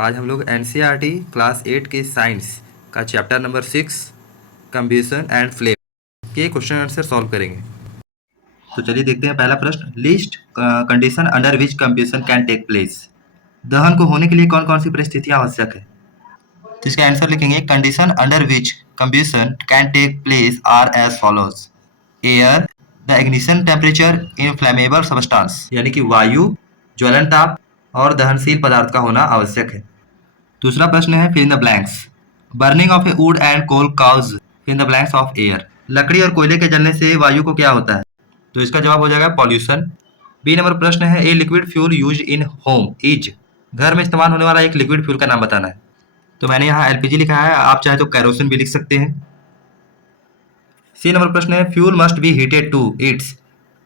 आज हम लोग एनसीईआरटी क्लास 8 के साइंस का chapter number 6 combustion and flame के क्वेश्चन आंसर सॉल्व करेंगे। तो चलिए देखते हैं पहला प्रश्न। List condition under which combustion can take place. दहन को होने के लिए कौन कौन सी परिस्थितियां आवश्यक है। तो इसका आंसर लिखेंगे condition under which combustion can take place are as follows. Air, the ignition temperature inflammable substance यानी कि वायु, ज्वलन ताप और दहनशील पदार्थ का होना आवश्यक है। दूसरा प्रश्न है fill in the blanks. Burning of a wood and coal causes fill in the blanks of air. लकड़ी और कोयले के जलने से वायु को क्या होता है। तो इसका जवाब हो जाएगा पॉल्यूशन। बी नंबर प्रश्न है a liquid fuel use in home is. घर में इस्तेमाल होने वाला एक लिक्विड फ्यूल का नाम बताना है। तो मैंने यहाँ एलपीजी लिखा है, आप चाहे तो कैरोसिन भी लिख सकते हैं। सी नंबर प्रश्न है fuel must be heated to its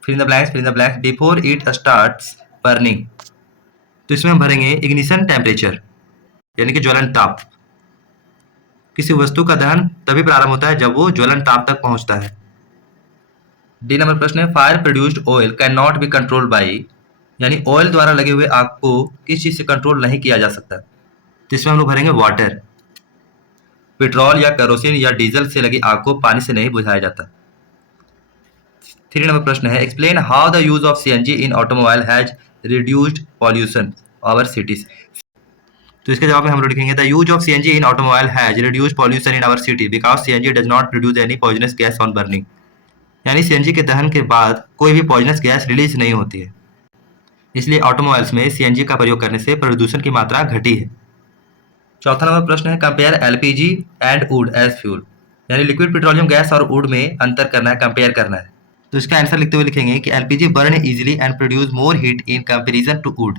fill in the blanks before it starts burning. तो इसमें हम भरेंगे इग्निशन टेम्परेचर यानी कि ज्वलन ताप। किसी वस्तु का दहन तभी प्रारंभ होता है जब वो ज्वलन ताप तक पहुंचता है। डी नंबर प्रश्न है fire produced oil can not be controlled by यानी ऑयल द्वारा लगे हुए आग को किस चीज से कंट्रोल नहीं किया जा सकता। तो इसमें हम लोग भरेंगे वाटर। पेट्रोल या केरोसिन या डीजल से लगी आग को पानी से नहीं बुझाया जाता। 3 नंबर प्रश्न है explain how the use of CNG in automobile has reduced pollution over cities. तो इसके जवाब में हम लोग लिखेंगे the use of CNG in automobile has reduced pollution in our city because CNG does not produce any poisonous gas on burning. यानी CNG के दहन के बाद कोई भी पॉइजनस गैस रिलीज नहीं होती है, इसलिए ऑटोमोबाइल्स में सीएनजी का प्रयोग करने से प्रदूषण की मात्रा घटी है। चौथा नंबर प्रश्न है compare LPG and wood as fuel यानी लिक्विड पेट्रोलियम गैस और वुड में अंतर करना है, कंपेयर करना है। तो इसका आंसर लिखते हुए लिखेंगे कि LPG burn easily and produce more heat in comparison to wood.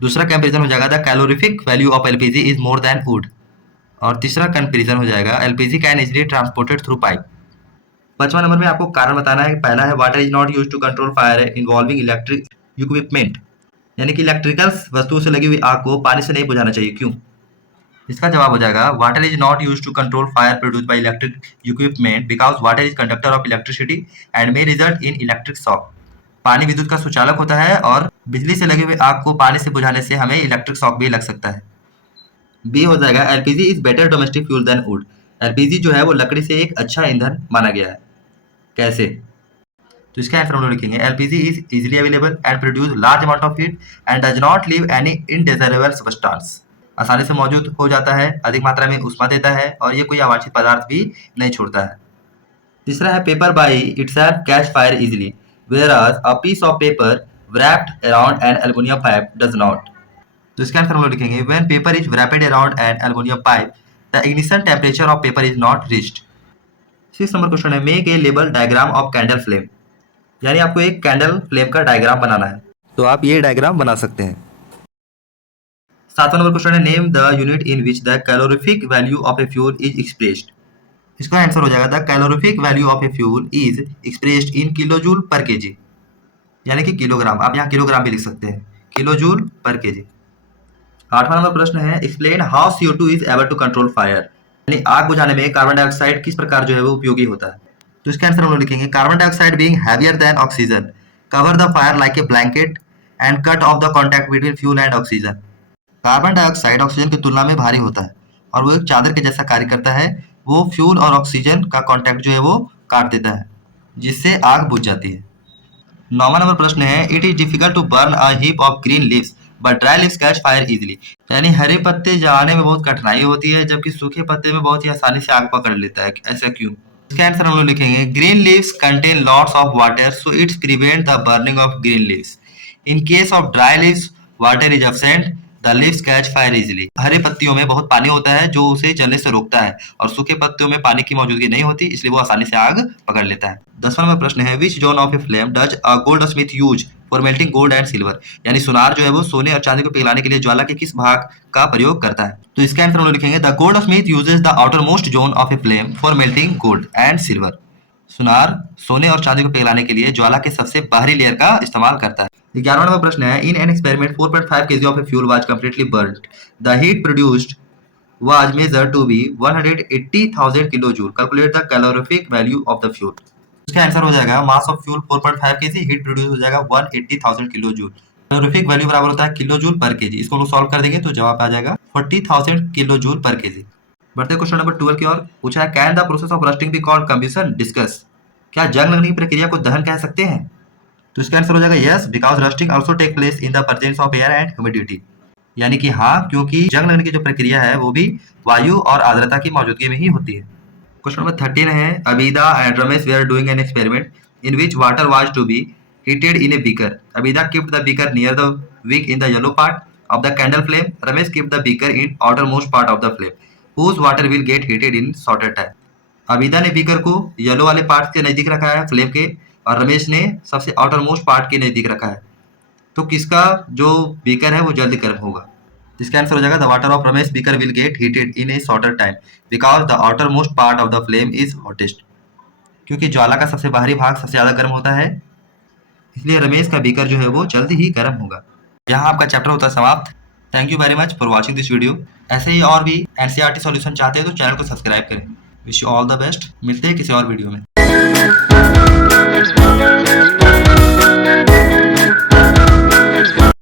दूसरा कंपेरिजन हो जाएगा the calorific value of LPG is more than wood. और तीसरा कंपेरिजन हो जाएगा LPG can easily transported through pipe. 5वां नंबर में आपको कारण बताना है। पहला है water is not use to control fire involving electric equipment यानी कि इलेक्ट्रिकल वस्तुओं से लगी हुई आग को पानी से नहीं बुझाना चाहिए, क्यों। इसका जवाब हो जाएगा water is not use to control fire produce by electric equipment because water is conductor of electricity and may result in electric shock. पानी विद्युत का सुचालक होता है और बिजली से लगे हुए आग को पानी से बुझाने से हमें इलेक्ट्रिक शॉक भी लग सकता है। बी हो जाएगा LPG is better domestic fuel than wood. LPG जो है वो लकड़ी से एक अच्छा ईंधन माना गया है। कैसे। तो इसका आंसर हम लोग लिखेंगे LPG is easily available and produce large amount of heat and does not leave any undesirable substance. आसानी से मौजूद हो जाता है, अधिक मात्रा में ऊष्मा देता है और ये कोई अवांछित पदार्थ भी नहीं छोड़ता है। तीसरा है paper by itself catch fire easily whereas a piece of paper wrapped around an aluminum pipe does not। तो इसका आंसर हम लोग लिखेंगे when paper is wrapped around an aluminum pipe the ignition temperature of paper is not reached। 6 number question है make a label diagram of candle flame यानी आपको एक candle flame का डायग्राम बनाना है, तो आप ये डायग्राम बना सकते हैं। 7वां नंबर क्वेश्चन है name the unit in which the calorific value of a fuel is expressed. इसका आंसर हो जाएगा the calorific value of a fuel is expressed in kilojoule per kg यानी कि किलोग्राम। आप यहाँ किलोग्राम भी लिख सकते हैं, किलोजूल पर केजी। 8वां नंबर प्रश्न है explain how CO2 is able to control fire यानी आग बुझाने में कार्बन डाइऑक्साइड किस प्रकार जो है वो उपयोगी होता है। तो इसका आंसर हम लोग लिखेंगे carbon dioxide being heavier than oxygen cover the fire like a blanket and cut off the contact between fuel and oxygen. Carbon dioxide oxygen की तुलना में भारी होता है और वो एक चादर के जैसा कार्य करता है। वो फ्यूल और ऑक्सीजन का कांटेक्ट जो है वो काट देता है जिससे आग बुझ जाती है। 9वां नंबर प्रश्न है it is difficult to burn a heap of green leaves but dry leaves catch fire easily यानी हरे पत्ते जलाने में बहुत कठिनाई होती है जबकि सूखे पत्ते में बहुत ही आसानी से आग पकड़ लेता है, ऐसा क्यों। इसका आंसर हम लोग लिखेंगे green leaves contain lots of water so it's prevent the burning of green leaves. In case of dry leaves water is absent the leaves catch fire easily. हरे पत्तियों में बहुत पानी होता है जो उसे जलने से रोकता है और सूखे पत्तियों में पानी की मौजूदगी नहीं होती, इसलिए वो आसानी से आग पकड़ लेता है। 10वां नंबर प्रश्न है which zone of a flame does a goldsmith use for melting gold and silver यानी सुनार जो है वो सोने और चांदी को पिघलाने के लिए ज्वाला के किस भाग का प्रयोग करता है। तो इसका आंसर हम लोग लिखेंगे the gold Smith uses the outer most zone of a flame for melting gold and silver. सुनार सोने और चांदी को पिघलाने के लिए ज्वाला के सबसे बाहरी लेयर का इस्तेमाल करता है। 11वां नंबर प्रश्न है in an experiment 4.5 kg of a fuel was completely burned the heat produced was measured to be 180,000 kilojoule calculate the calorific value of the fuel. इसका आंसर हो जाएगा mass of fuel 4.5 kg heat produce हो जाएगा 180,000 kilojoule. Calorific value बराबर होता है kilo joule पर KG. इसको लोग सॉल्व कर देंगे तो जवाब आ जाएगा 40,000 किलो जूल पर केजी। बढ़ते क्वेश्चन नंबर 12 की ओर। पूछा है can the process of rusting be called combustion discuss. क्या जंग लगने की प्रक्रिया को दहन कह सकते हैं? तो इसका आंसर हो जाएगा yes, because rusting also take place in the presence of air and humidity. यानी कि हाँ, क्योंकि जंग लगने की जो प्रक्रिया है वो भी वायु और आर्द्रता की मौजूदगी में ही होती है। क्वेश्चन नंबर 13 है Abida and Ramesh they are doing an experiment in which water was to be heated in a beaker. Abida kept the beaker near the wick in the yellow part of the candle flame. Ramesh kept the beaker in outermost part of the flame. Whose water will get heated in shorter time? अबीदा ने beaker को yellow वाले part के नजदीक रखा है flame के, और रमेश ने सबसे आउटर मोस्ट पार्ट के नजदीक रखा है। तो किसका जो बीकर है वो जल्दी गर्म होगा? इसका आंसर हो जाएगा the water of Ramesh beaker will get heated in A shorter time because the outer most part of the flame is hottest. क्योंकि ज्वाला का सबसे बाहरी भाग सबसे ज्यादा गर्म होता है, इसलिए रमेश का बीकर जो है वो जल्द ही गर्म होगा। यहाँ आपका चैप्टर होता है समाप्त। Thank you very much for watching this video. ऐसे ही और भी एनसीईआरटी सॉल्यूशन चाहते हैं तो चैनल को सब्सक्राइब करें। Wish you all the best. मिलते हैं किसी और वीडियो में।